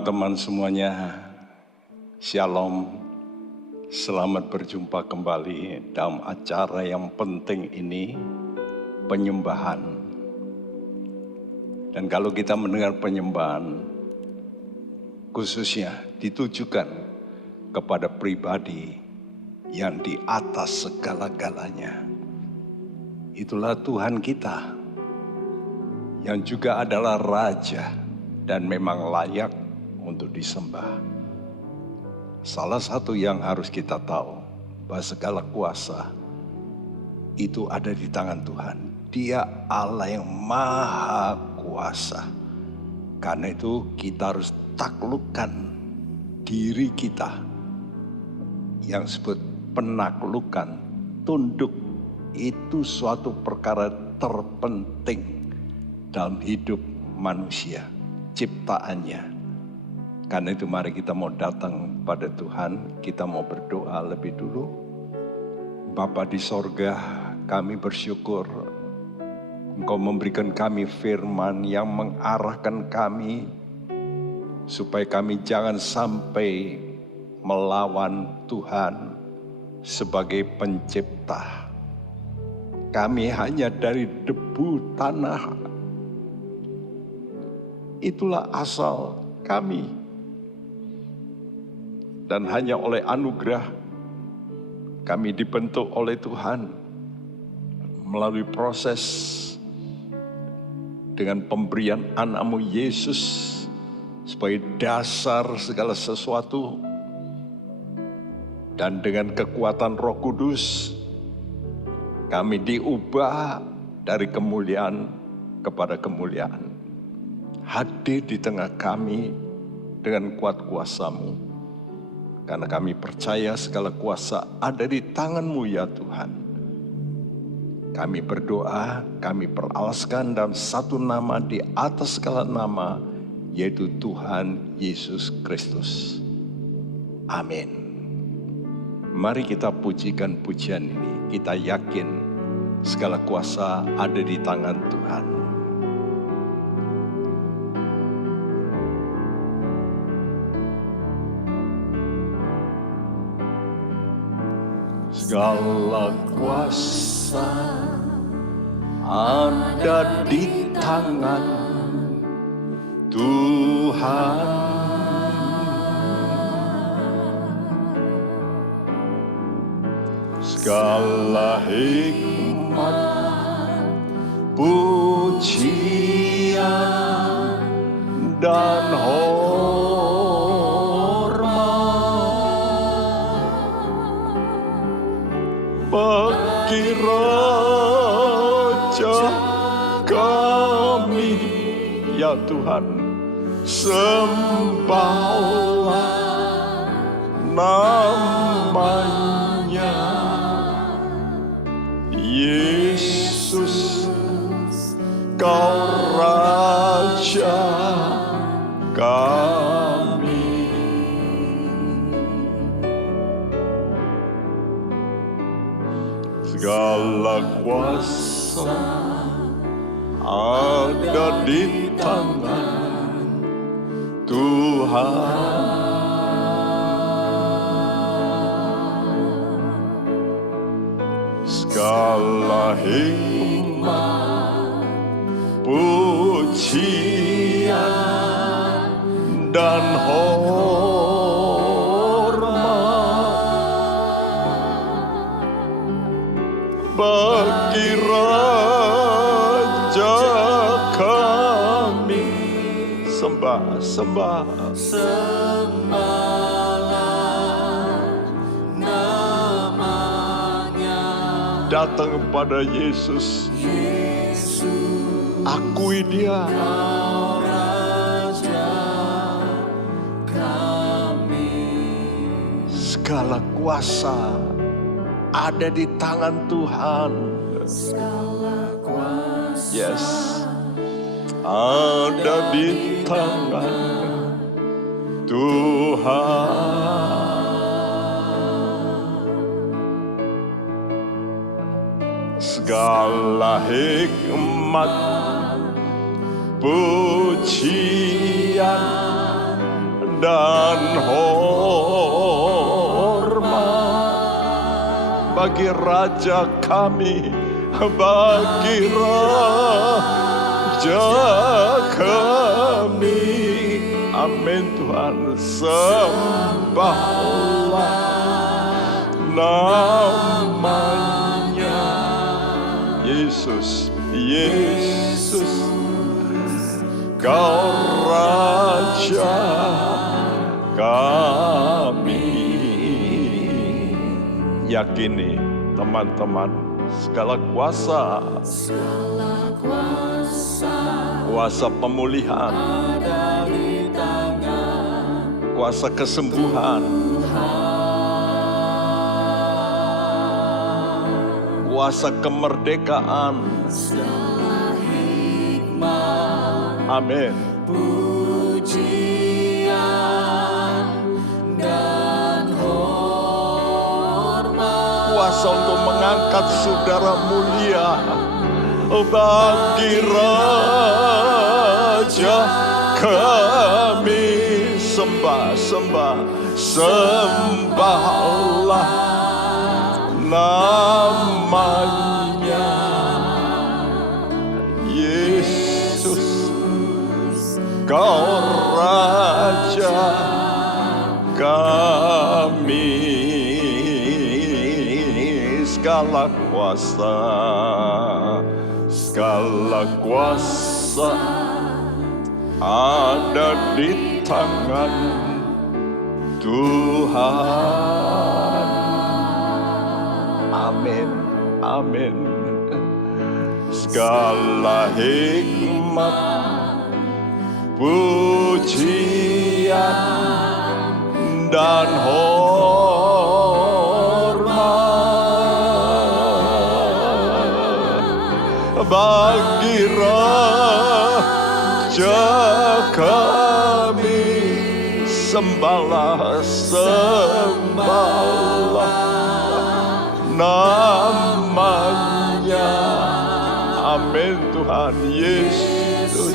teman-teman semuanya, Shalom. Selamat berjumpa kembali dalam acara yang penting ini, penyembahan. Dan kalau kita mendengar penyembahan, khususnya ditujukan kepada pribadi yang di atas segala-galanya. Itulah Tuhan kita, yang juga adalah Raja dan memang layak untuk disembah. Salah satu yang harus kita tahu, bahwa segala kuasa itu ada di tangan Tuhan. Dia Allah yang maha kuasa. Karena itu kita harus taklukkan diri kita, yang disebut penaklukan, tunduk. Itu suatu perkara terpenting dalam hidup manusia, ciptaannya. Karena itu mari kita mau datang pada Tuhan, kita mau berdoa lebih dulu. Bapa di sorga, kami bersyukur Engkau memberikan kami firman yang mengarahkan kami supaya kami jangan sampai melawan Tuhan sebagai pencipta. Kami hanya dari debu tanah. Itulah asal kami. Dan hanya oleh anugerah kami dibentuk oleh Tuhan melalui proses dengan pemberian anak-Mu Yesus sebagai dasar segala sesuatu, dan dengan kekuatan Roh Kudus kami diubah dari kemuliaan kepada kemuliaan. Hadir di tengah kami dengan kuat kuasa-Mu. Karena kami percaya segala kuasa ada di tangan-Mu ya Tuhan. Kami berdoa, kami peralaskan dalam satu nama di atas segala nama, yaitu Tuhan Yesus Kristus. Amin. Mari kita pujikan pujian ini. Kita yakin segala kuasa ada di tangan Tuhan. Segala kuasa ada di tangan Tuhan. Segala hikmat, pujian, dan bagi Raja kami, ya Tuhan, sembahlah namanya. Yesus, Kau Raja kami. Segala kuasa ada di tangan Tuhan. Segala hikmat, pujian, dan bagi Raja kami. Sembah namanya. Datang kepada Yesus, akui Dia Raja kami. Segala kuasa ada di tangan Tuhan. Segala kuasa, yes, ada di tangan Tuhan. Segala hikmat, pujian, dan hormat bagi Raja kami, bagi Raja kami. Amin Tuhan, sembahlah namanya. Yesus, Yesus, Kau Raja kami. Yakini teman-teman, segala kuasa, kuasa pemulihan, kuasa kesembuhan, kuasa kemerdekaan, amin, kuasa untuk mengangkat saudara mulia bagi Raja kami. Sembahlah namanya. Yesus, Kau Raja kami. Segala kuasa ada di tangan Tuhan. Amin, amin. Segala hikmat, pujian dan hormat bagi Raja kami. Sembahlah namanya. Amin Tuhan Yesus,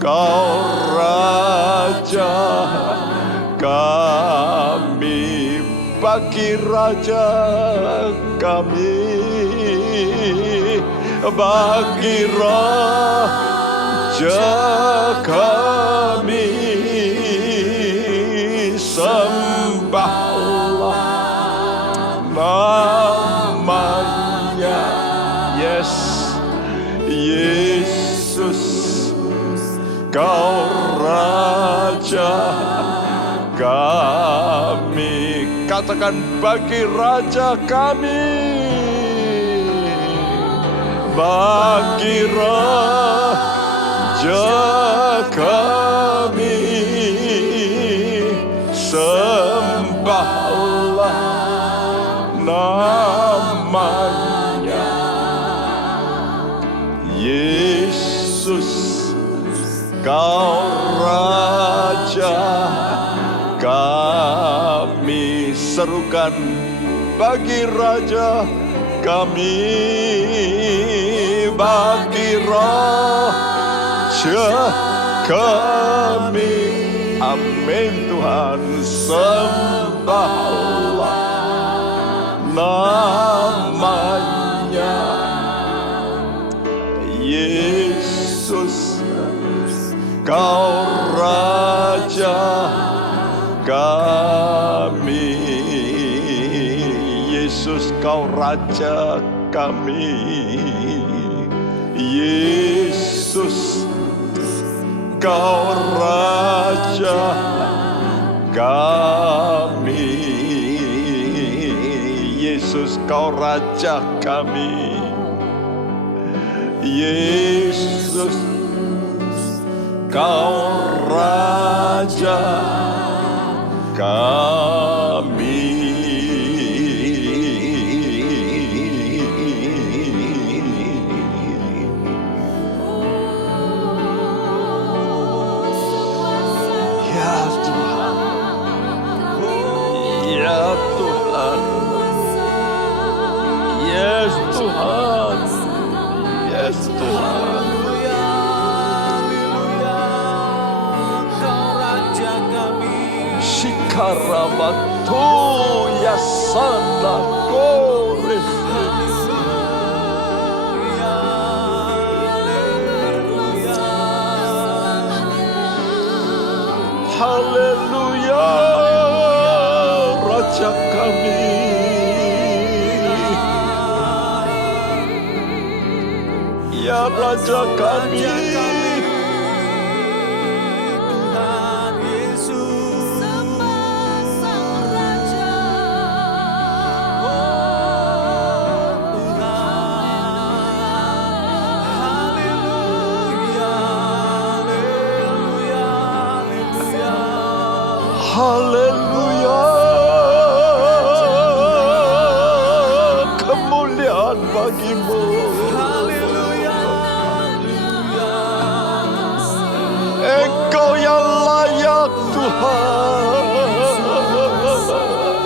Kau Raja kami, bagi Raja kami, bagi Raja kami. Sembahlah namanya. Yes, Yesus, Kau Raja kami. Katakan, bagi Raja kami, bagi Raja kami. Sembahlah namanya. Yesus, Kau Raja kami. Serukan, bagi Raja kami, bagi Raja kami. Amin Tuhan, sembahlah namanya. Yesus, Kau Raja kami. Yesus, Kau Raja kami. Yesus, Kau Raja kami. Yesus, Kau Raja kami. Yesus, Kau Raja kami. Tuhan. Karabatu Yasana Kore. Haleluya, Raja kami. Ya Raja kami. Tuhan Yesus, sepasang Raja. Oh Tuhan, haleluya, haleluya, haleluya. Haleluya, kemuliaan bagimu. Haleluya, haleluya. Engkau yang layak Tuhan.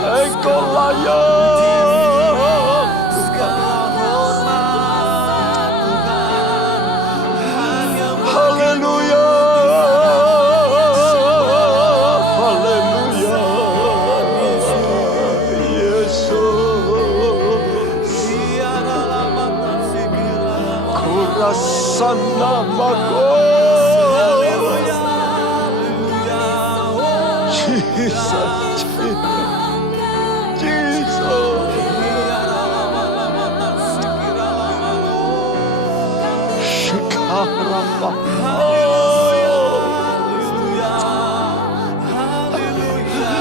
Engkau layak. Segala hormat Tuhan hanya Haleluya. Haleluya. Yesus. tiada mata segala. Kurasa namaku. Haleluya, haleluya. Oh, Jesus. Jesus. tiada mata segala. Shikarapa. Haleluya, haleluya, haleluya.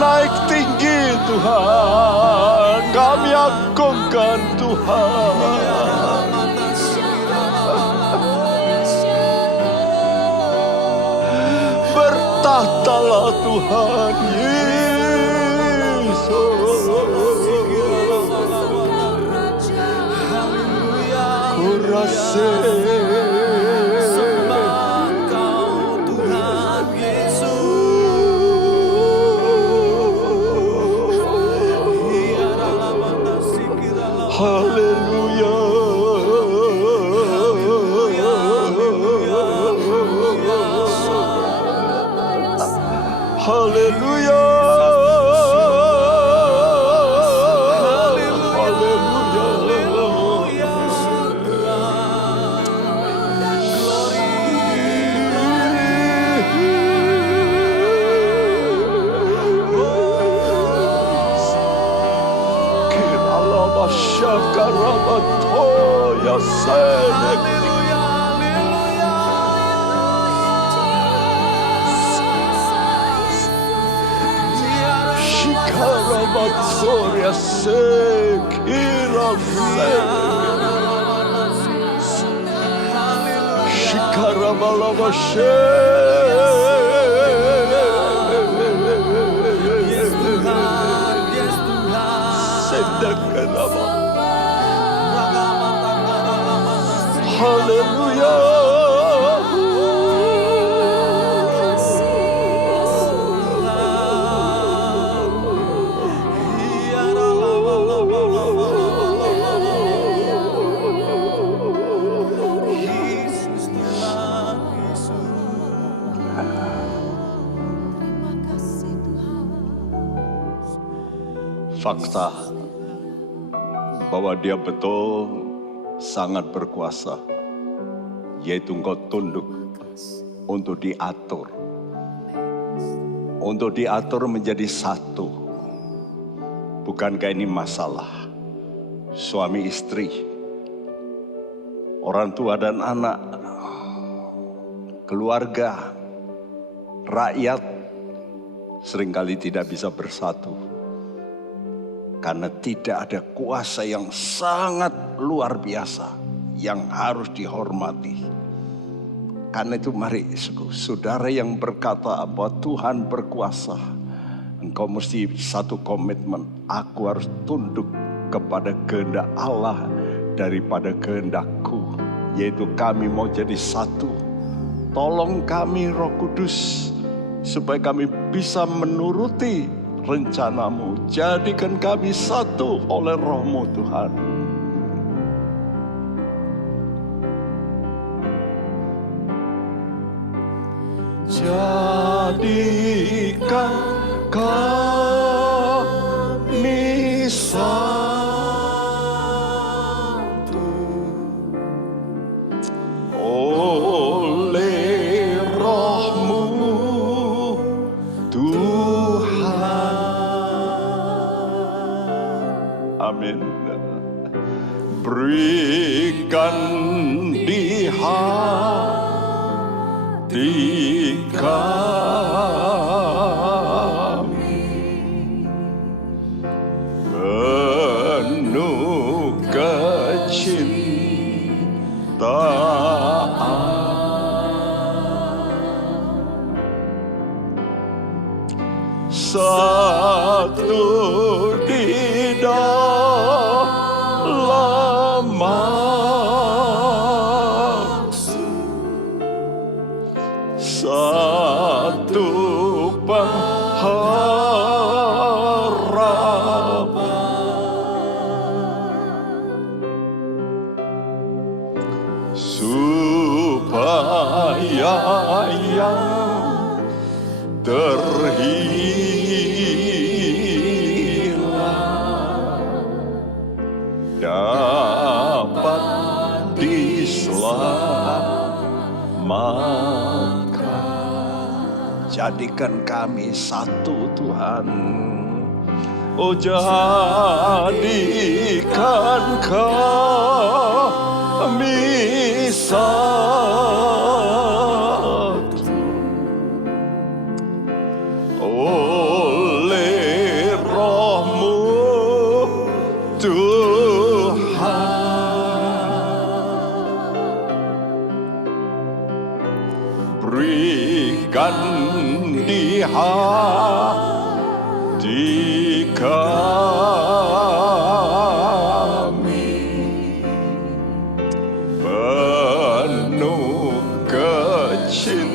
Naik tinggi Tuhan, kami agungkan Tuhan. Bertahtalah Tuhan Yesus. Kurasa Engkau Tuhan Yesus, tiada mata segala. haleluya. Haleluya. Kiralama Shakaramato Yasene. Shikaramatsoria Sekira Shikaramalama Sedakanama. Haleluya. Yesus Tuhan Yesus. Terima kasih Tuhan. Fakta bahwa Dia betul sangat berkuasa, yaitu engkau tunduk untuk diatur menjadi satu. Bukankah ini masalah suami istri, orang tua dan anak, keluarga, rakyat seringkali tidak bisa bersatu karena tidak ada kuasa yang sangat luar biasa yang harus dihormati. Karena itu mari saudara yang berkata bahwa Tuhan berkuasa, engkau mesti satu komitmen, aku harus tunduk kepada kehendak Allah daripada kehendakku, yaitu kami mau jadi satu. Tolong kami Roh Kudus supaya kami bisa menuruti rencanamu. Jadikan kami satu oleh Roh-Mu Tuhan. Jadikan kami satu oleh Roh-Mu Tuhan. Amin. Berikan di hati kami penuh kecintaan, satu di dalam maksud, satu pengharapan, supaya yang terhilang dapat diselamatkan. Jadikan kami satu, Tuhan. Oh, jadikan kami satu oleh Roh-Mu Tuhan. Berikan di hati kami penuh kecintaan.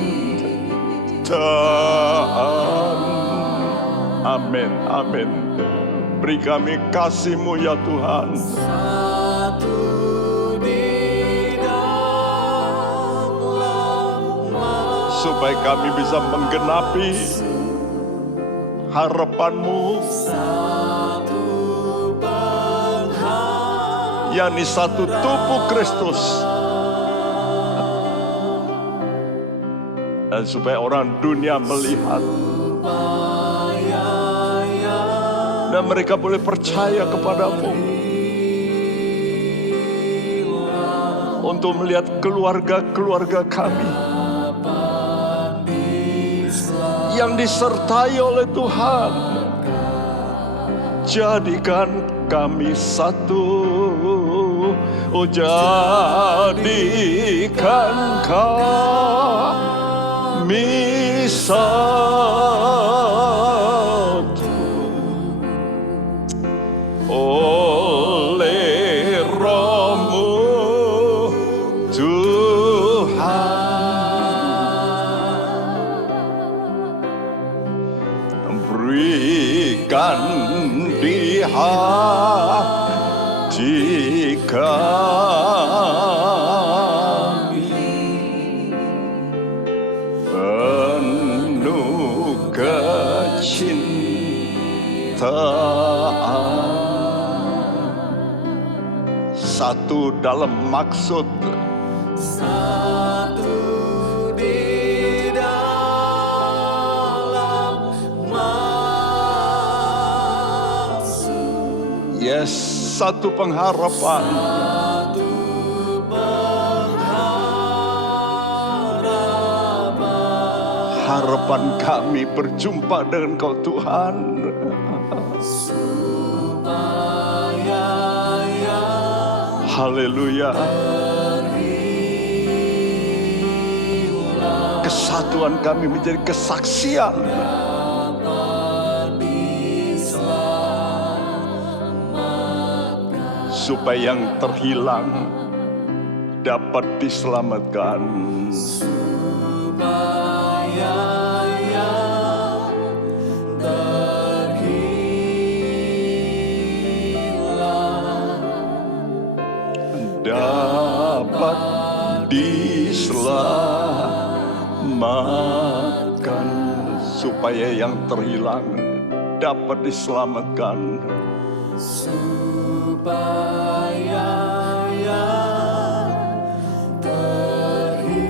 Amin, amin. Beri kami kasih-Mu ya Tuhan. Satu di dalam Supaya kami bisa menggenapi harapan-Mu, yakni satu tubuh Kristus. Dan supaya orang dunia melihat dan mereka boleh percaya kepadamu untuk melihat keluarga-keluarga kami yang disertai oleh Tuhan. Jadikan kami satu, oh jadikan kami satu oleh Roh-Mu Tuhan. Berikan di hati kami penuh kecintaan, satu dalam maksud, satu di dalam maksud, yes, satu pengharapan, satu pengharapan, harapan kami berjumpa dengan Kau Tuhan. supaya yang Haleluya. Kesatuan kami menjadi kesaksian supaya yang terhilang dapat diselamatkan. supaya yang terhilang dapat diselamatkan, supaya yang terhilang dapat diselamatkan. supaya yang terhilang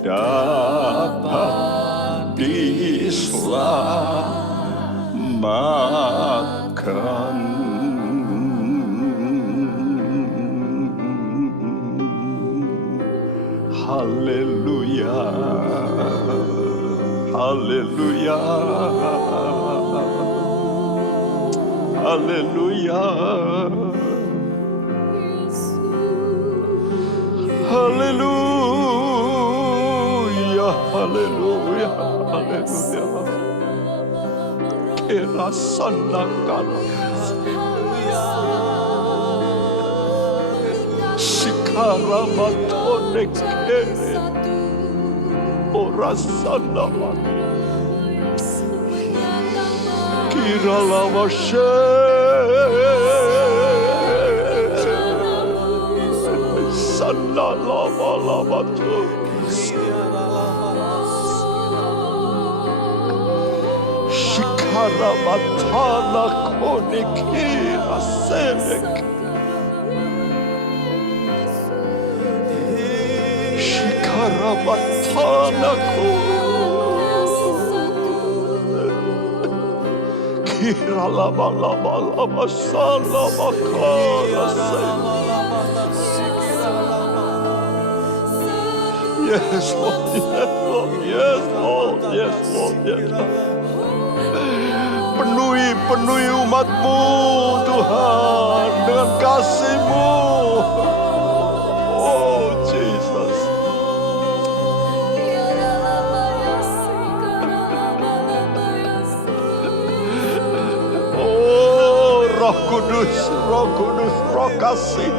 Dapat diselamatkan. Haleluya, haleluya, haleluya, haleluya, haleluya, haleluya. Kerasanakal Sikaramatone kere Orasanama Kiralamashe Sanalamalamato Shikaramatana kone kira senek Shikaramatana Kira lama lama lama salama kara Yes Lord, yes Lord, yes Lord, yes Lord, yes Lord. Penuhi umat-Mu Tuhan dengan kasih-Mu. Oh Jesus. Roh Kudus, Roh kasih.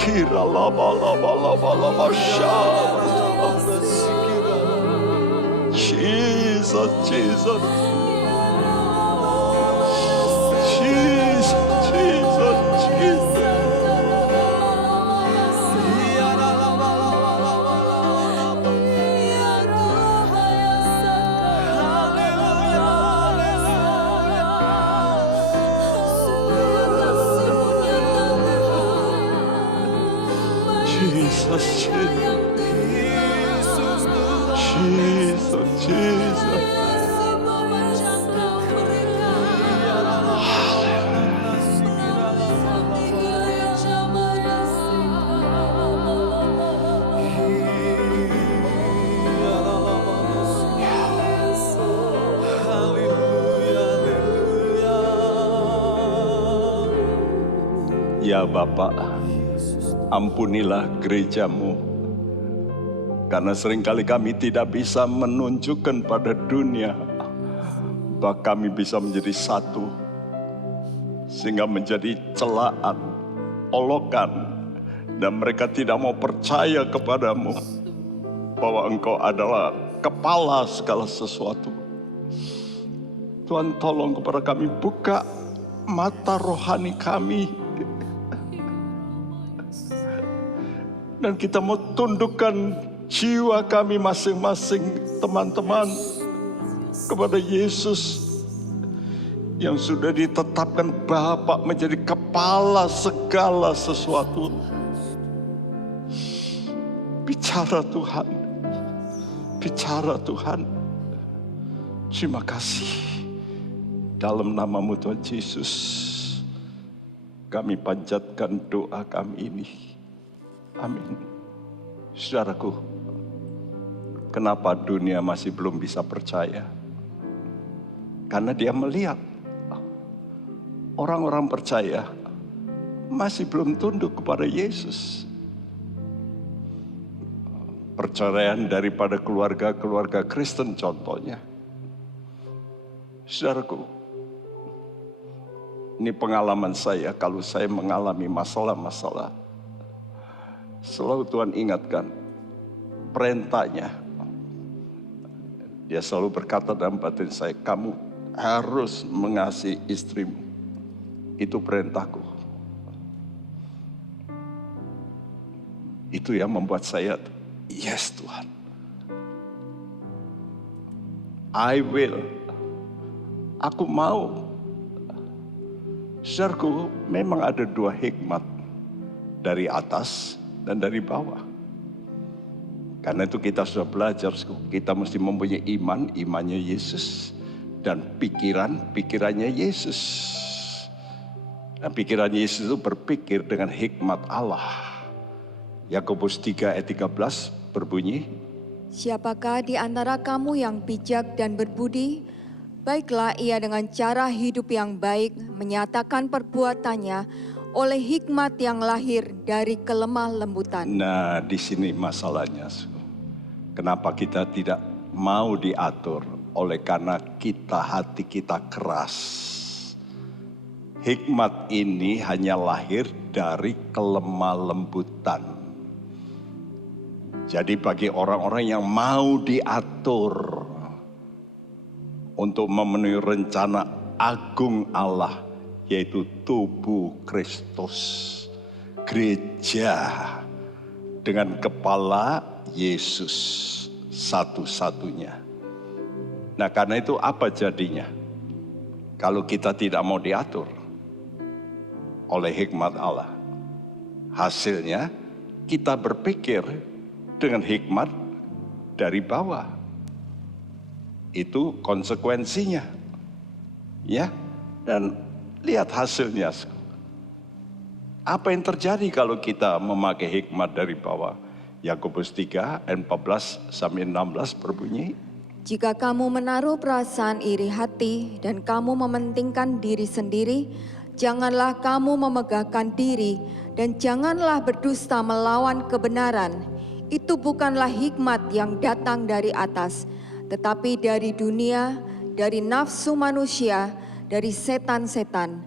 Kira lama Jesus, Jesus. Jesus, Jesus, Jesus. Jesus, Jesus, Jesus. Ya Bapa, ampunilah gereja-Mu, karena seringkali kami tidak bisa menunjukkan pada dunia bahwa kami bisa menjadi satu, sehingga menjadi celaan, olokan, dan mereka tidak mau percaya kepadamu bahwa Engkau adalah kepala segala sesuatu. Tuhan, tolong kepada kami, buka mata rohani kami, dan kita mau tundukkan jiwa kami masing-masing, teman-teman, kepada Yesus yang sudah ditetapkan Bapa menjadi kepala segala sesuatu. Bicara Tuhan, bicara Tuhan. Terima kasih. Dalam nama-Mu Tuhan Yesus, kami panjatkan doa kami ini. Amin. Saudaraku, kenapa dunia masih belum bisa percaya? Karena dia melihat orang-orang percaya masih belum tunduk kepada Yesus. Perceraian daripada keluarga-keluarga Kristen contohnya. Saudaraku, ini pengalaman saya kalau saya mengalami masalah-masalah. Selalu Tuhan ingatkan perintahnya. Dia selalu berkata dalam batin saya, kamu harus mengasihi istrimu. Itu perintahku. Itu yang membuat saya, yes Tuhan. I will. Aku mau. Saudaraku, memang ada dua hikmat. Dari atas dan dari bawah. Karena itu kita sudah belajar, kita mesti mempunyai iman, imannya Yesus. Dan pikirannya Yesus. Nah, pikiran Yesus itu berpikir dengan hikmat Allah. Yakobus 3 ayat 13 berbunyi, Siapakah di antara kamu yang bijak dan berbudi? Baiklah ia dengan cara hidup yang baik menyatakan perbuatannya oleh hikmat yang lahir dari kelemah lembutan. Nah, di sini masalahnya. Kenapa kita tidak mau diatur? Oleh karena hati kita keras. Hikmat ini hanya lahir dari kelemah lembutan. Jadi bagi orang-orang yang mau diatur untuk memenuhi rencana agung Allah, yaitu tubuh Kristus, gereja dengan kepala Yesus satu-satunya. Nah, karena itu apa jadinya? Kalau kita tidak mau diatur oleh hikmat Allah, hasilnya kita berpikir dengan hikmat dari bawah. Itu konsekuensinya. Ya, dan lihat hasilnya. Apa yang terjadi kalau kita memakai hikmat dari bawah? Yakobus 3 ayat 14 sampai 16 berbunyi, Jika kamu menaruh perasaan iri hati dan kamu mementingkan diri sendiri, janganlah kamu memegahkan diri dan janganlah berdusta melawan kebenaran. Itu bukanlah hikmat yang datang dari atas, tetapi dari dunia, dari nafsu manusia, dari setan-setan.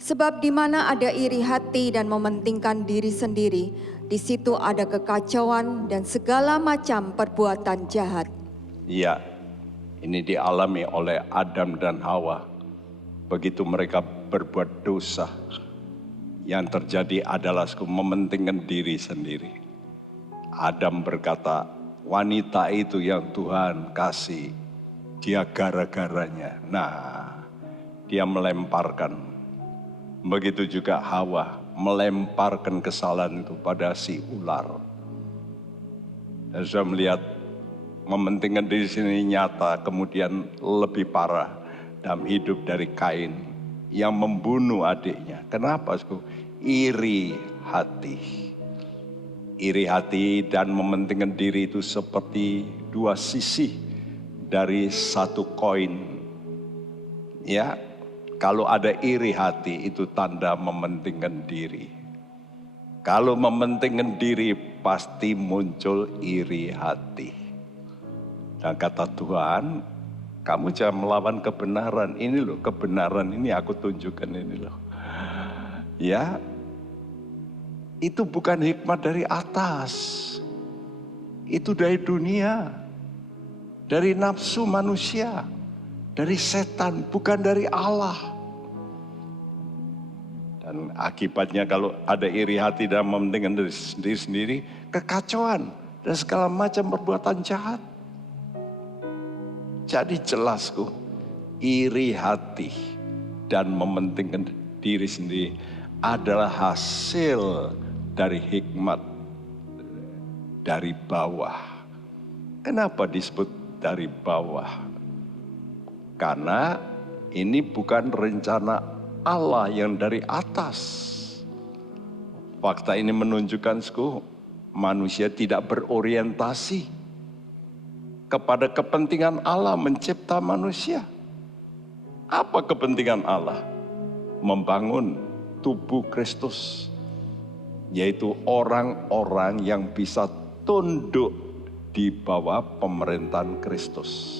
Sebab di mana ada iri hati dan mementingkan diri sendiri, di situ ada kekacauan dan segala macam perbuatan jahat. ya, ini dialami oleh Adam dan Hawa. Begitu mereka berbuat dosa, yang terjadi adalah mementingkan diri sendiri. Adam berkata, wanita itu yang Tuhan kasih, dia gara-garanya. Nah, dia melemparkan. Begitu juga Hawa melemparkan kesalahan itu pada si ular. Dan saya melihat mementingkan diri sini nyata, kemudian lebih parah dalam hidup dari Kain yang membunuh adiknya. Kenapa? Iri hati. Iri hati dan mementingkan diri itu seperti dua sisi dari satu koin. Ya, kalau ada iri hati itu tanda mementingkan diri. Kalau mementingkan diri pasti muncul iri hati. Dan kata Tuhan, kamu jangan melawan kebenaran. Ini loh, kebenaran ini aku tunjukkan ini loh. Ya, itu bukan hikmat dari atas. Itu dari dunia. Dari nafsu manusia. Dari setan, bukan dari Allah. Dan akibatnya kalau ada iri hati dan mementingkan diri sendiri, kekacauan dan segala macam perbuatan jahat. Jadi jelasku, iri hati dan mementingkan diri sendiri adalah hasil dari hikmat dari bawah. Kenapa disebut dari bawah? Karena ini bukan rencana Allah yang dari atas. Fakta ini menunjukkan manusia tidak berorientasi kepada kepentingan Allah mencipta manusia. Apa kepentingan Allah? Membangun tubuh Kristus, yaitu orang-orang yang bisa tunduk di bawah pemerintahan Kristus.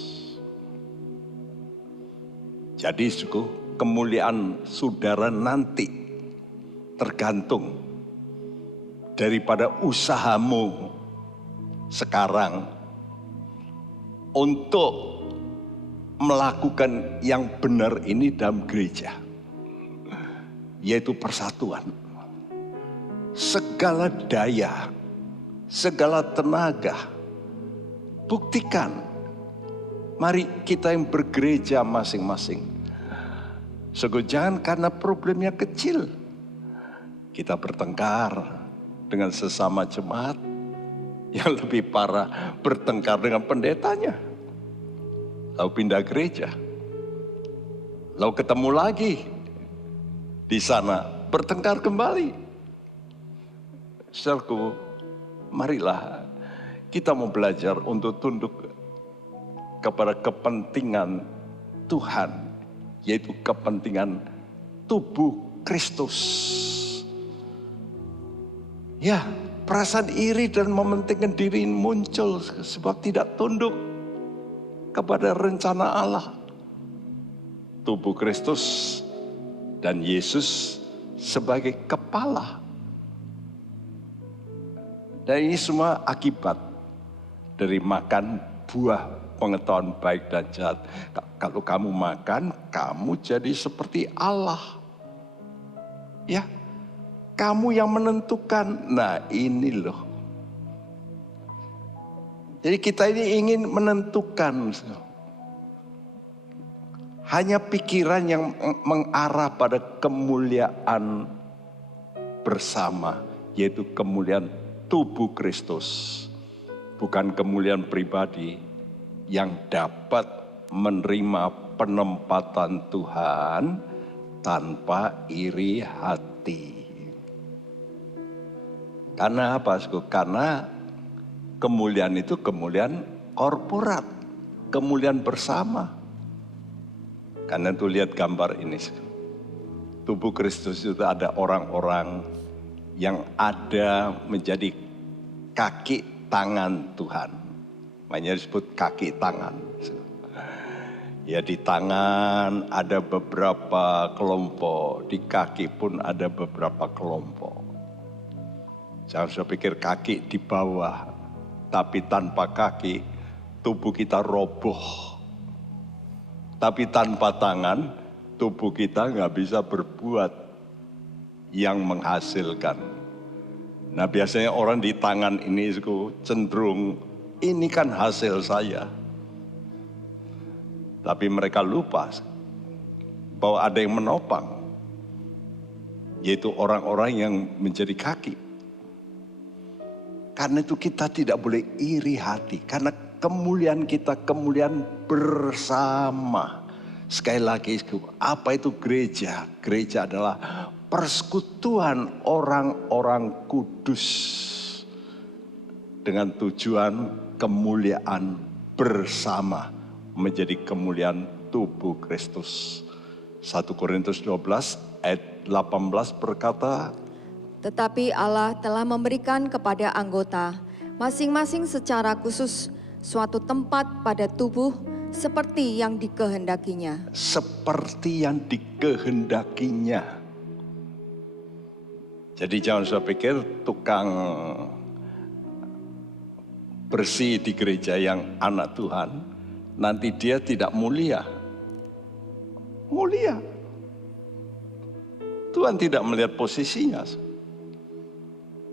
Jadi kemuliaan saudara nanti tergantung daripada usahamu sekarang untuk melakukan yang benar ini dalam gereja, yaitu persatuan. Segala daya, segala tenaga, buktikan. Mari kita yang bergereja masing-masing. Jangan karena problemnya kecil, kita bertengkar dengan sesama jemaat. Yang lebih parah, bertengkar dengan pendetanya. Lalu pindah gereja. Lalu ketemu lagi di sana, bertengkar kembali. Saudaraku, marilah kita mau belajar untuk tunduk kepada kepentingan Tuhan, yaitu kepentingan tubuh Kristus. Ya, perasaan iri dan mementingkan diri muncul sebab tidak tunduk kepada rencana Allah. Tubuh Kristus dan Yesus sebagai kepala. Dan ini semua akibat dari makan buah pengetahuan baik dan jahat. Kalau kamu makan, kamu jadi seperti Allah. Ya, kamu yang menentukan. Nah ini loh. Jadi kita ini ingin menentukan. Hanya pikiran yang mengarah pada kemuliaan bersama. Yaitu kemuliaan tubuh Kristus. Bukan kemuliaan pribadi yang dapat menerima penempatan Tuhan tanpa iri hati. Karena apa? Karena kemuliaan itu kemuliaan korporat, kemuliaan bersama. Karena itu lihat gambar ini. Tubuh Kristus itu ada orang-orang yang ada menjadi kaki tangan Tuhan. Makanya disebut kaki tangan. Ya di tangan ada beberapa kelompok, di kaki pun ada beberapa kelompok. Jangan saya pikir kaki di bawah, tapi tanpa kaki tubuh kita roboh. Tapi tanpa tangan tubuh kita nggak bisa berbuat yang menghasilkan. Nah biasanya orang di tangan ini cenderung ini kan hasil saya. Tapi mereka lupa bahwa ada yang menopang. Yaitu orang-orang yang menjadi kaki. Karena itu kita tidak boleh iri hati. Karena kemuliaan kita kemuliaan bersama. Sekali lagi, apa itu gereja? Gereja adalah persekutuan orang-orang kudus dengan tujuan kemuliaan bersama menjadi kemuliaan tubuh Kristus. 1 Korintus 12 ayat 18 berkata, Tetapi Allah telah memberikan kepada anggota masing-masing secara khusus suatu tempat pada tubuh seperti yang dikehendakinya. Seperti yang dikehendakinya. Jadi jangan saya pikir tukang bersih di gereja yang anak Tuhan, nanti dia tidak mulia. Mulia. Tuhan tidak melihat posisinya.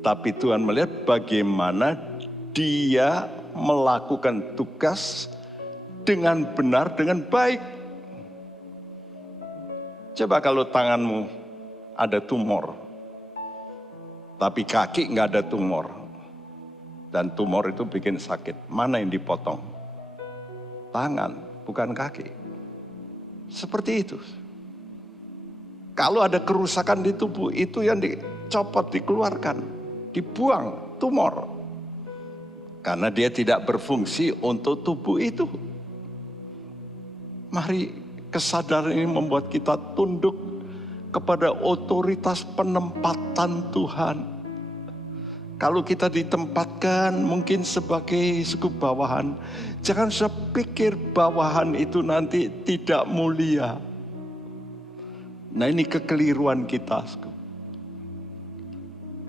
Tapi Tuhan melihat bagaimana dia melakukan tugas dengan benar, dengan baik. Coba kalau tanganmu ada tumor, tapi kaki nggak ada tumor. Dan tumor itu bikin sakit. Mana yang dipotong? Tangan, bukan kaki. Seperti itu. Kalau ada kerusakan di tubuh, itu yang dicopot, dikeluarkan, dibuang, tumor. Karena dia tidak berfungsi untuk tubuh itu. Mari kesadaran ini membuat kita tunduk kepada otoritas penempatan Tuhan. Kalau kita ditempatkan mungkin sebagai suku bawahan, jangan sepikir bawahan itu nanti tidak mulia. Nah ini kekeliruan kita.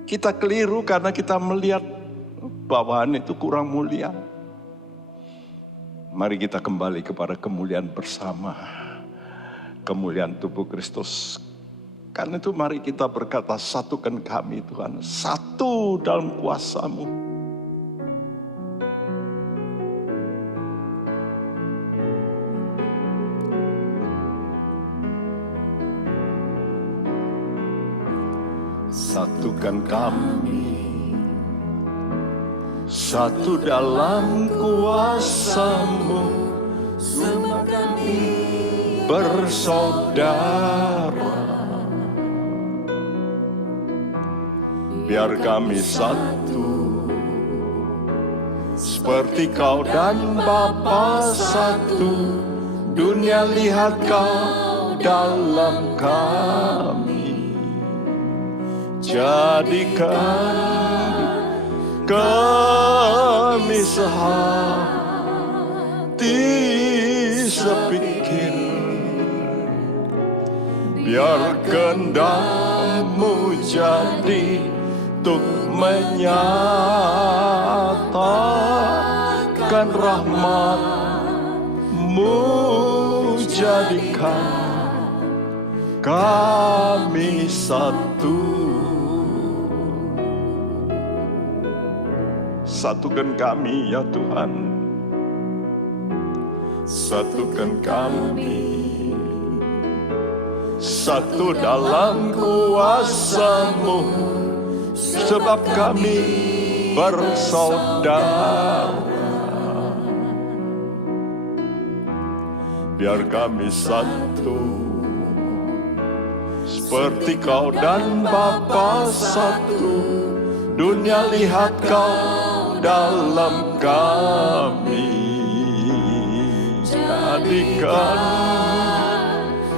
Kita keliru karena kita melihat bawahan itu kurang mulia. Mari kita kembali kepada kemuliaan bersama, kemuliaan tubuh Kristus. Karena itu mari kita berkata, satukan kami Tuhan, satu dalam kuasa-Mu. Satukan kami, satu dalam kuasa-Mu, sebab kami bersaudara. Biar kami satu, seperti Kau dan Bapa satu. Dunia lihat Kau dalam kami. Jadikan kami sehati sepikir, biar kehendak-Mu jadi untuk menyatakan rahmat-Mu. Jadikan kami satu. Satukan kami ya Tuhan, satukan kami, satu dalam kuasa-Mu, sebab kami bersaudara. Biar kami satu, seperti Kau dan Bapa satu. Dunia lihat Kau dalam kami. Jadikan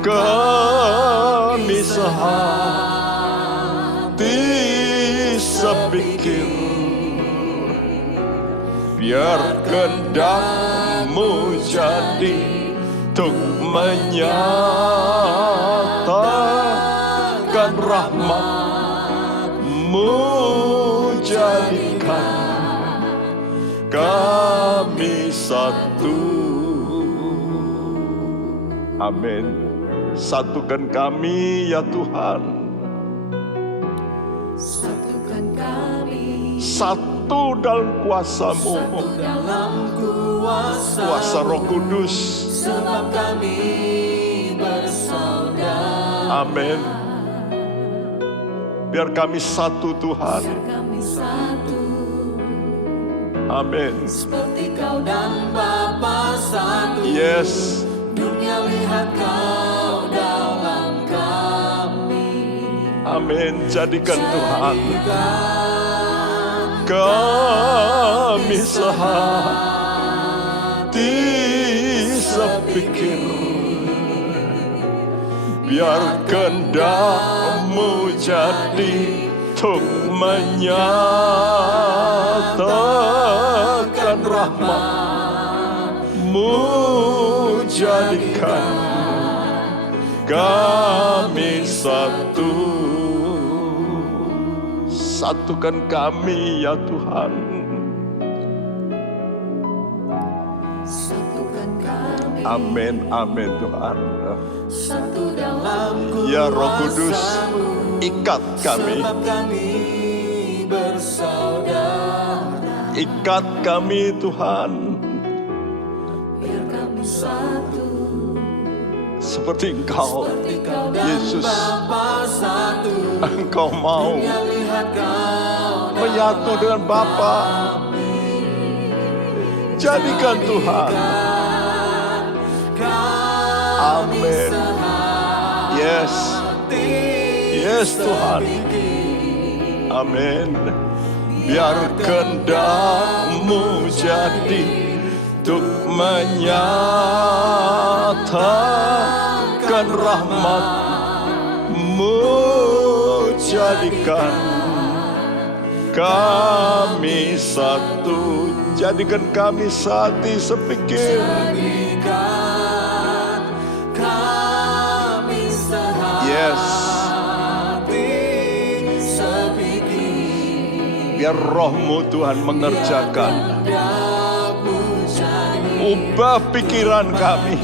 kami sehati sepikir, biar kehendak-Mu jadi untuk menyatakan rahmat-Mu. Jadikan kami satu. Amin. Satukan kami ya Tuhan. satukan kami, Satu dalam kuasa-Mu, satu dalam kuasa, kuasa Roh Kudus. sebab kami bersaudara. Amin. Biar kami satu Tuhan. Biar kami satu, Amin. seperti Kau dan Bapa satu. Yes. Dunia lihat Kau dalam kami. Amin. Jadikan Tuhan Jadikan kami sehati sepikir, biar kehendak-Mu jadi untuk menyatakan rahmat-Mu. Jadikan kami satu. Satukan kami ya Tuhan. satukan kami, Amin, amin Tuhan. satu dalam kuasa-Mu, Ya Roh Kudus, ikat kami, sebab kami bersaudara. ikat kami Tuhan. Biar kami satu, Seperti Engkau, seperti Kau dan Yesus, Bapa satu. Engkau mau Dunia lihat Kau menyatu dengan Bapa. Jadikan Tuhan. Amin. Yes, yes Tuhan. Amin. Biar kehendak-Mu jadi untuk menyatakan rahmat-Mu. Jadikan kami satu. Jadikan kami satu sepikir. Jadikan kami Yes. sehati sepikir. Biar Roh-Mu Tuhan mengerjakan. Kehendak-Mu jadi Ubah pikiran kami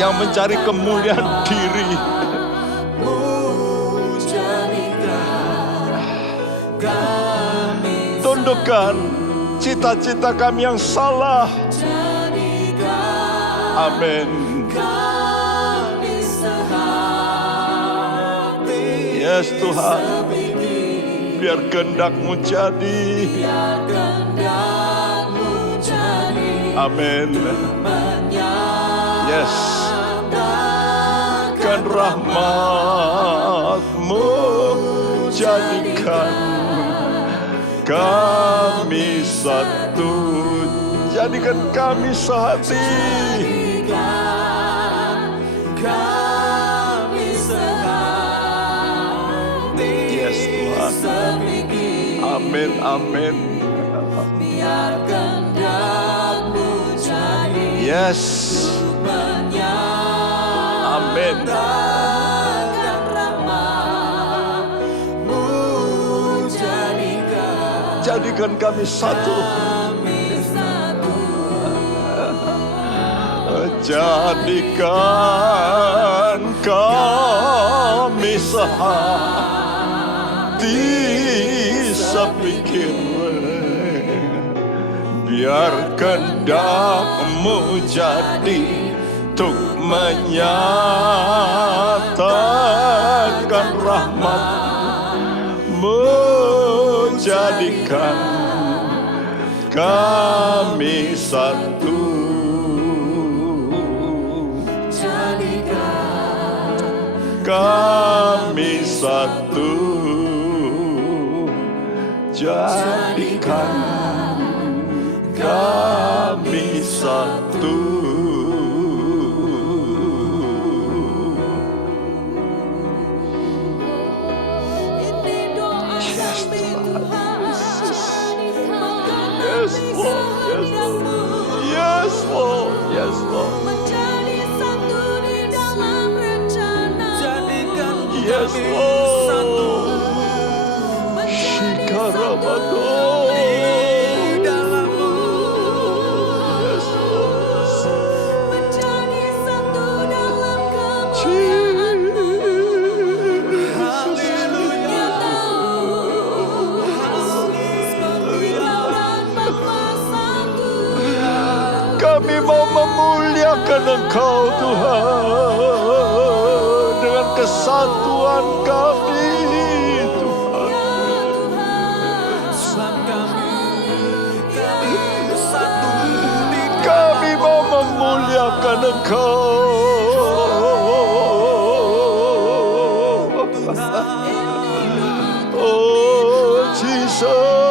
yang mencari kemuliaan diri. Tundukkan cita-cita kami yang salah. Amin. Yes Tuhan, biar kehendak-Mu jadi. Amin. Yes. Kan rahmat-Mu jadikan kami satu, jadikan kami sehati. Yes Tuhan. Amin, amin. Yes. Amin. Jadikan kami satu. Jadikan kami sehati sepikir. Biar kehendak-Mu jadi untuk menyatakan rahmat-Mu, jadikan kami satu. Jadikan kami satu. Jadikan kami satu. Yes, Lord. Yes, Lord. Yes, Lord. Yes, Lord. Menjadi satu di dalam rencana. Jadikan Yes, Lord. satu. Shikarabato. Kami mau memuliakan Engkau Tuhan dengan kesatuan kami Tuhan. Kami mau memuliakan Engkau. Oh Jesus.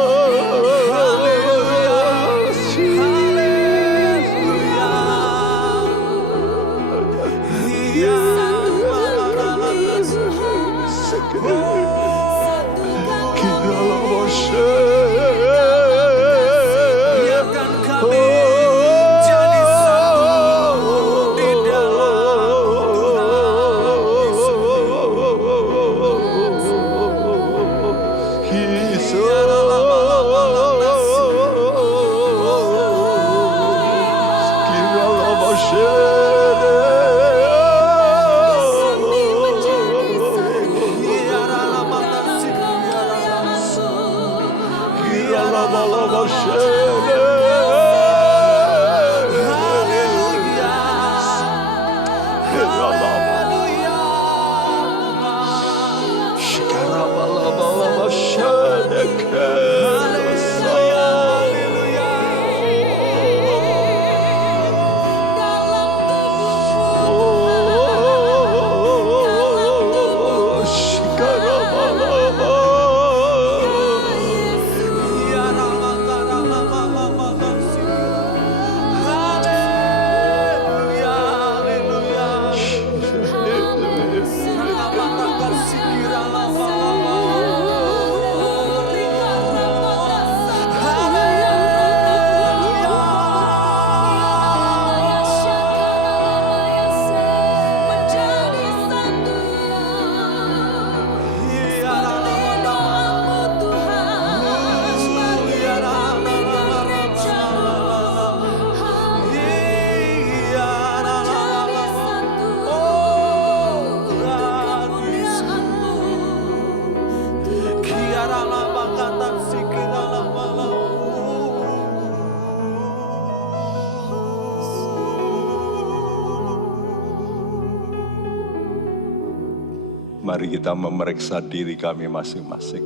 Mari kita memeriksa diri kami masing-masing.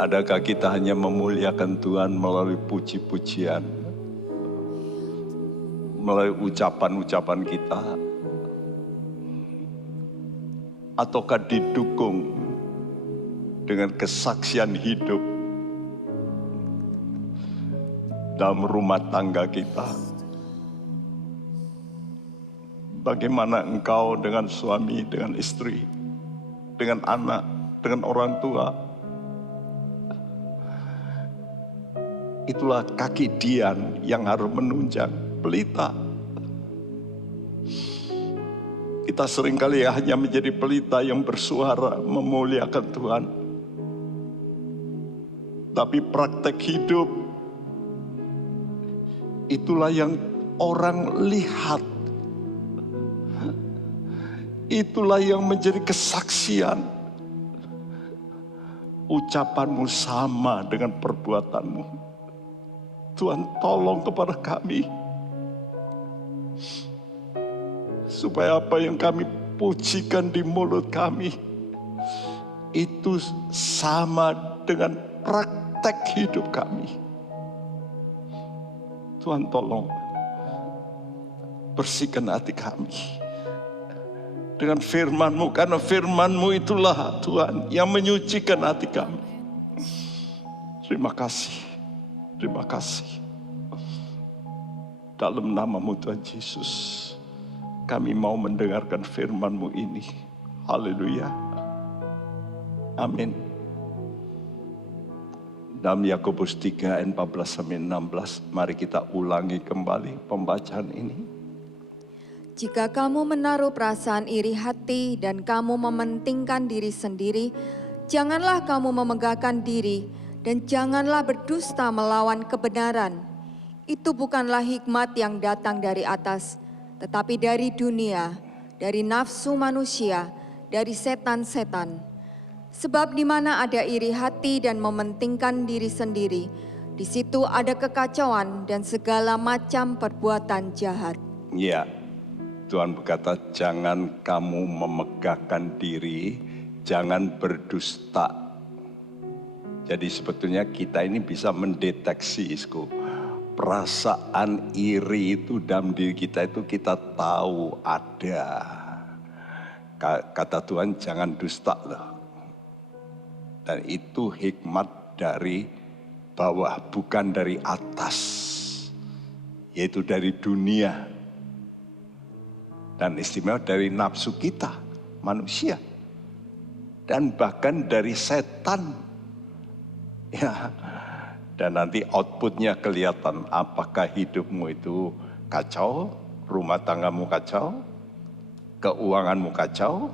Adakah kita hanya memuliakan Tuhan melalui puji-pujian, melalui ucapan-ucapan kita, ataukah didukung dengan kesaksian hidup dalam rumah tangga kita? Bagaimana engkau dengan suami, dengan istri, dengan anak, dengan orang tua? Itulah kaki Dian yang harus menunjang pelita. Kita seringkali hanya menjadi pelita yang bersuara memuliakan Tuhan. Tapi praktek hidup, itulah yang orang lihat. Itulah yang menjadi kesaksian. Ucapanmu sama dengan perbuatanmu. Tuhan tolong kepada kami. Supaya apa yang kami pujikan di mulut kami, itu sama dengan praktek hidup kami. Tuhan tolong bersihkan hati kami dengan firman-Mu, karena firman-Mu itulah Tuhan yang menyucikan hati kami. Terima kasih, terima kasih. Dalam nama-Mu Tuhan Yesus, kami mau mendengarkan firman-Mu ini. Haleluya. Amin. Dalam Yakobus 3 ayat 14-16, mari kita ulangi kembali pembacaan ini. Jika kamu menaruh perasaan iri hati dan kamu mementingkan diri sendiri, janganlah kamu memegahkan diri dan janganlah berdusta melawan kebenaran. Itu bukanlah hikmat yang datang dari atas, tetapi dari dunia, dari nafsu manusia, dari setan-setan. Sebab di mana ada iri hati dan mementingkan diri sendiri, di situ ada kekacauan dan segala macam perbuatan jahat. Ya. Tuhan berkata, jangan kamu memegahkan diri, jangan berdusta. Jadi sebetulnya kita ini bisa mendeteksi, perasaan iri itu dalam diri kita itu kita tahu ada. Kata Tuhan, jangan dusta loh. Dan itu hikmat dari bawah, bukan dari atas. Yaitu dari dunia. Dan istimewa dari nafsu kita, manusia. Dan bahkan dari setan. Ya. Dan nanti outputnya kelihatan, apakah hidupmu itu kacau, rumah tanggamu kacau, keuanganmu kacau,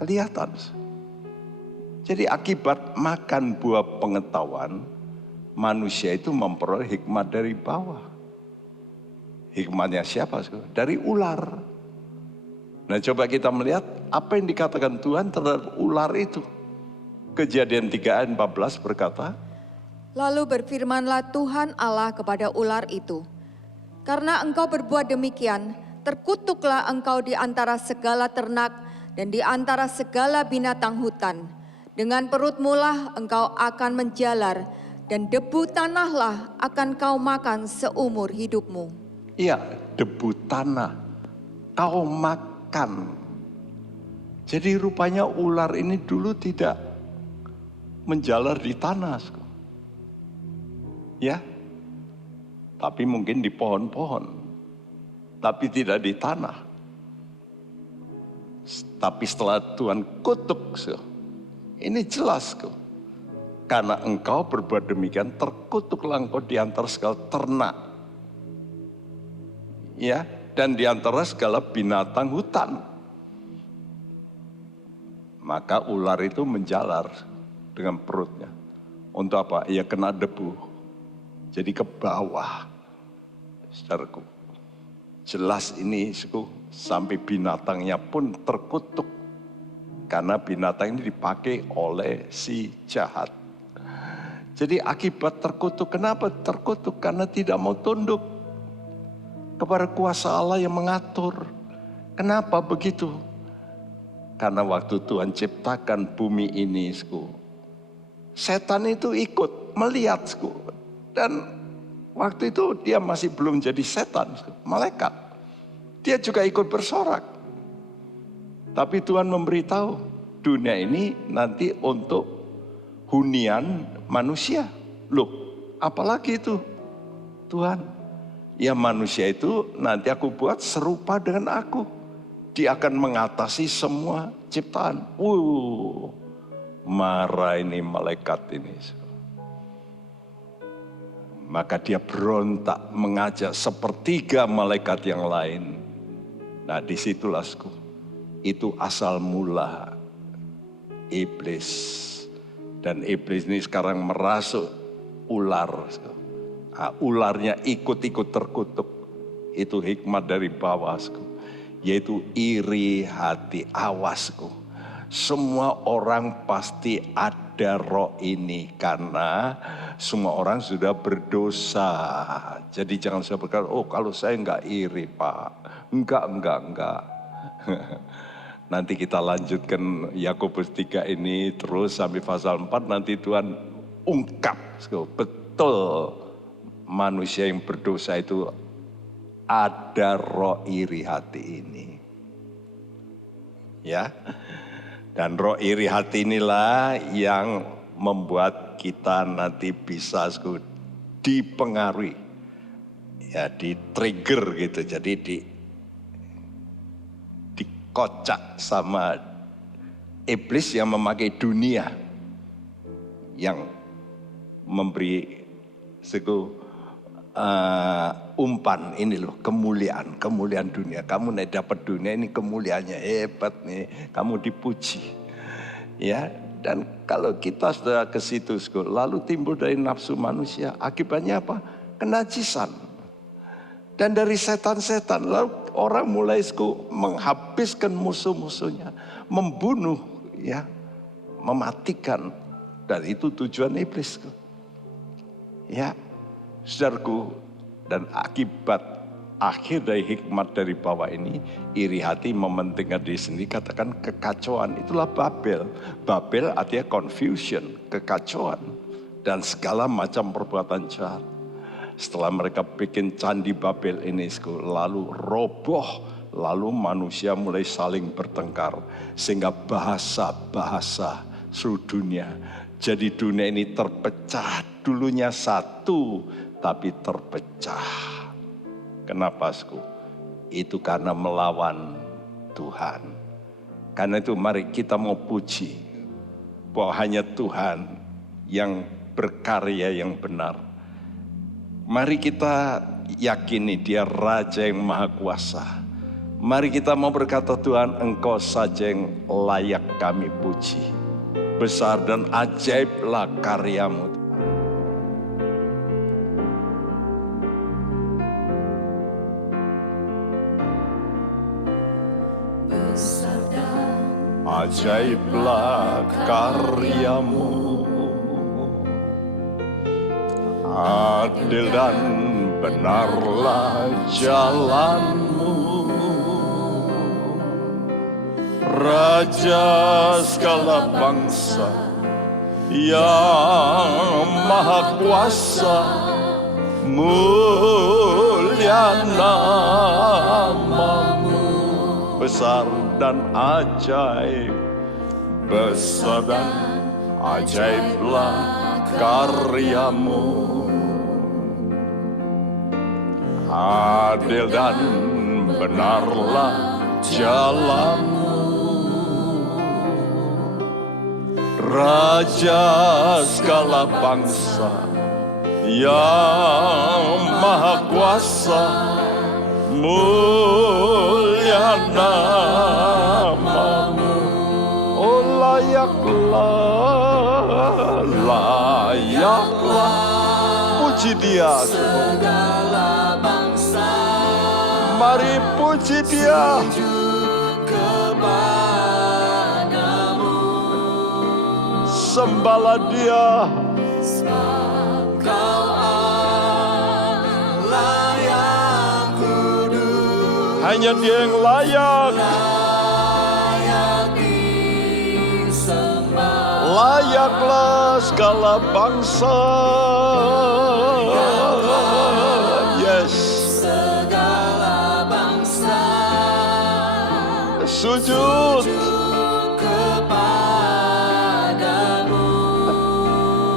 kelihatan. Jadi akibat makan buah pengetahuan, manusia itu memperoleh hikmat dari bawah. Hikmatnya siapa? Dari ular. Nah coba kita melihat apa yang dikatakan Tuhan terhadap ular itu. Kejadian 3 ayat 14 berkata, Lalu berfirmanlah Tuhan Allah kepada ular itu, karena engkau berbuat demikian, terkutuklah engkau di antara segala ternak dan di antara segala binatang hutan. Dengan perutmu lah engkau akan menjalar, dan debu tanahlah akan kau makan seumur hidupmu. Iya, debu tanah kau makan. Jadi rupanya ular ini dulu tidak menjalar di tanah. Ya, tapi mungkin di pohon-pohon. Tapi tidak di tanah. Tapi setelah Tuhan kutuk, ini jelas. Karena engkau berbuat demikian, terkutuklah engkau di antara segala ternak. Ya, dan di antara segala binatang hutan. Maka ular itu menjalar dengan perutnya. Untuk apa? Ya kena debu. Jadi ke bawah. Saudaraku. Jelas ini sampai binatangnya pun terkutuk. Karena binatang ini dipakai oleh si jahat. Jadi akibat terkutuk, kenapa terkutuk? Karena tidak mau tunduk kepada kuasa Allah yang mengatur. Kenapa begitu? Karena waktu Tuhan ciptakan bumi ini, setan itu ikut melihat, dan waktu itu dia masih belum jadi setan, malaikat. Dia juga ikut bersorak. Tapi Tuhan memberitahu, dunia ini nanti untuk hunian manusia. Loh, apalagi itu Tuhan? Ya manusia itu nanti aku buat serupa dengan aku. Dia akan mengatasi semua ciptaan. Marah ini malaikat ini. Maka dia berontak mengajak sepertiga malaikat yang lain. Nah disitulah itu asal mula iblis. Dan iblis ini sekarang merasuk ular. Nah, ularnya ikut-ikut terkutuk. Itu hikmat dari bawah. Yaitu iri hati, awasku. Semua orang pasti ada roh ini karena semua orang sudah berdosa. Jadi jangan saya berkata, oh kalau saya enggak iri Pak. Enggak. Nanti kita lanjutkan Yakobus 3 ini terus sampai pasal 4 nanti Tuhan ungkap betul manusia yang berdosa itu ada roh iri hati ini. Ya. Dan roh iri hati inilah yang membuat kita nanti bisa dipengaruhi. Ya, di-trigger gitu. Jadi dikocak sama iblis yang memakai dunia. Yang memberi umpan ini loh, kemuliaan dunia. Kamu naik dapat dunia ini kemuliaannya hebat nih, kamu dipuji. Ya, dan kalau kita sudah ke situ, lalu timbul dari nafsu manusia, akibatnya apa? Kenajisan. Dan dari setan-setan, lalu orang mulai menghabiskan musuh-musuhnya, membunuh, ya, mematikan. Dan itu tujuan iblis. Ya. Saudaraku, dan akibat akhir dari hikmat dari bawah ini, iri hati mementingkan diri sendiri, katakan kekacauan. Itulah Babel. Babel artinya confusion, kekacauan, dan segala macam perbuatan jahat. Setelah mereka bikin candi Babel ini, lalu roboh, lalu manusia mulai saling bertengkar, sehingga bahasa seluruh dunia. Jadi dunia ini terpecah, dulunya satu, tapi terpecah. Kenapa, Itu karena melawan Tuhan. Karena itu mari kita mau puji bahwa hanya Tuhan yang berkarya yang benar. Mari kita yakini Dia Raja yang Maha Kuasa. Mari kita mau berkata, Tuhan, Engkau saja yang layak kami puji. Besar dan ajaiblah karyamu. Ajaiblah karyamu, adil dan benarlah jalanmu, Raja segala bangsa yang Maha Kuasa, mulia namamu, besar dan ajaib, besar dan ajaiblah karyamu, adil dan benarlah jalanmu, Raja segala bangsa yang Maha Kuasa, mulia namamu. Oh layaklah puji Dia. Segala bangsa mari puji Dia. Kepadamu sembahlah Dia. Kau Allah yang kudus, Hanya Dia yang layak. Layaklah segala bangsa. Yes. Segala bangsa Sujud kepadamu,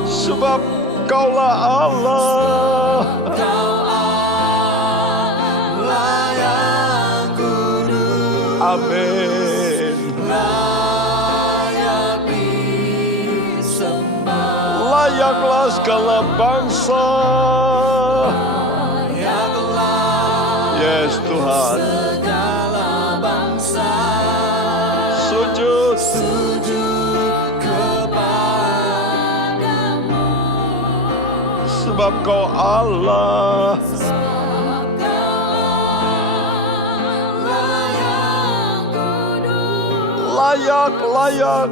sebab Kaulah Allah. Kau Allah yang kudus, Amin. layak disembah. Layaklah segala bangsa. Layaklah Yes Tuhan. segala bangsa Sujud sujud kepadamu, sebab Kau Allah. sebab Kau Allah yang kudus, Layak. layak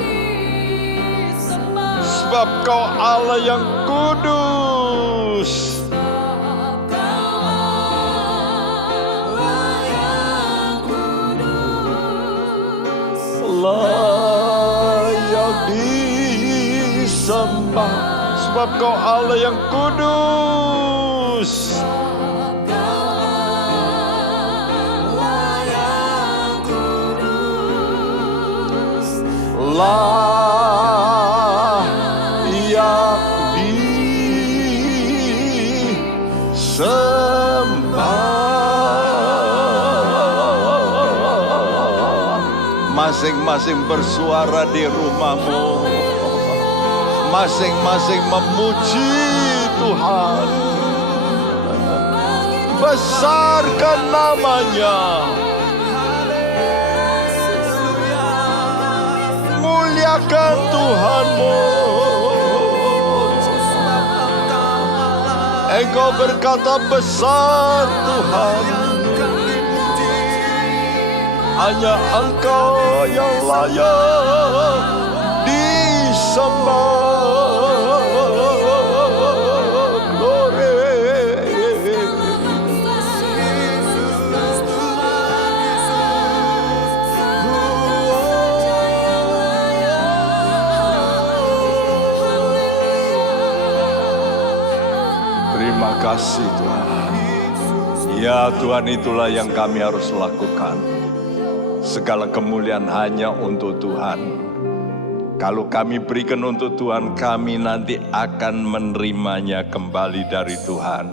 disembah. Sebab Kau Allah yang kudus. Sebab Kau Allah yang kudus, Layak disembah. Sebab Kau Allah yang kudus. sebab Kau Allah yang kudus, Layak disembah. Masing-masing bersuara di rumahmu. Masing-masing memuji Tuhan. Besarkan namanya. Muliakan Tuhanmu. Engkau berkata besar Tuhan. Hanya Engkau yang layak disembah. Glory. Terima kasih Tuhan. Ya Tuhan, itulah yang kami harus lakukan. Segala kemuliaan hanya untuk Tuhan. Kalau kami berikan untuk Tuhan, kami nanti akan menerimanya kembali dari Tuhan.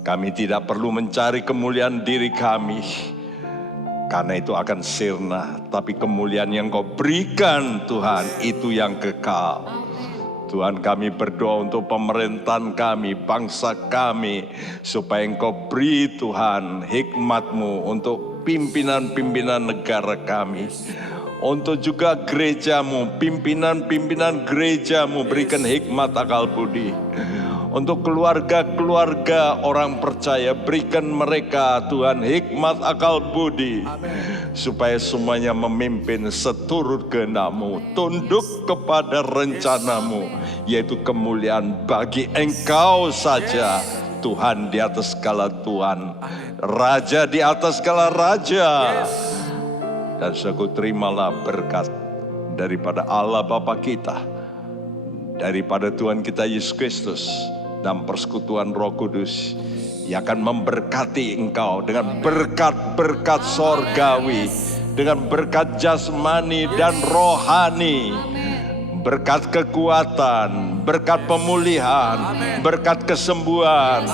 Kami tidak perlu mencari kemuliaan diri kami, karena itu akan sirna. Tapi kemuliaan yang Kau berikan Tuhan, itu yang kekal. Tuhan, kami berdoa untuk pemerintahan kami, bangsa kami, supaya Engkau beri Tuhan hikmat-Mu untuk pimpinan-pimpinan negara kami. Untuk juga gereja-Mu, pimpinan-pimpinan gereja-Mu, berikan hikmat akal budi. Untuk keluarga-keluarga orang percaya, berikan mereka Tuhan hikmat akal budi. Supaya semuanya memimpin seturut kehendak-Mu, tunduk kepada rencana-Mu, yaitu kemuliaan bagi Engkau saja. Tuhan di atas segala Tuhan, Raja di atas segala Raja. Dan saudaraku, terimalah berkat daripada Allah Bapa kita, daripada Tuhan kita Yesus Kristus, dan persekutuan Roh Kudus yang akan memberkati engkau dengan berkat-berkat sorgawi, dengan berkat jasmani dan rohani, berkat kekuatan, berkat pemulihan, berkat kesembuhan,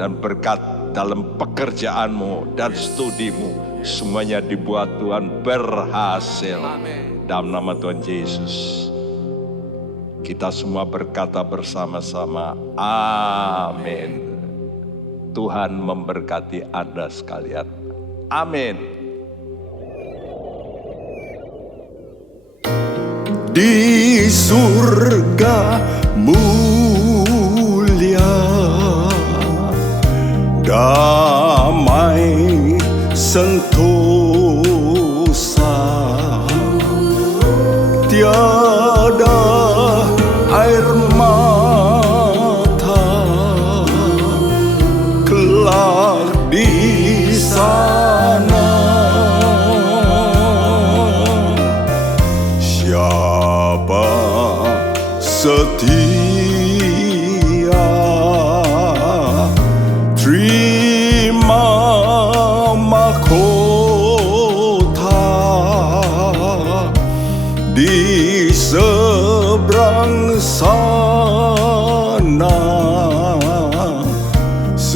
dan berkat dalam pekerjaanmu dan studimu. Semuanya dibuat Tuhan berhasil. Dalam nama Tuhan Yesus, kita semua berkata bersama-sama, amin. Tuhan memberkati Anda sekalian. Amin. Di surga mulia, damai sentosa, tiada air mata, kelak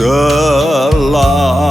selamanya.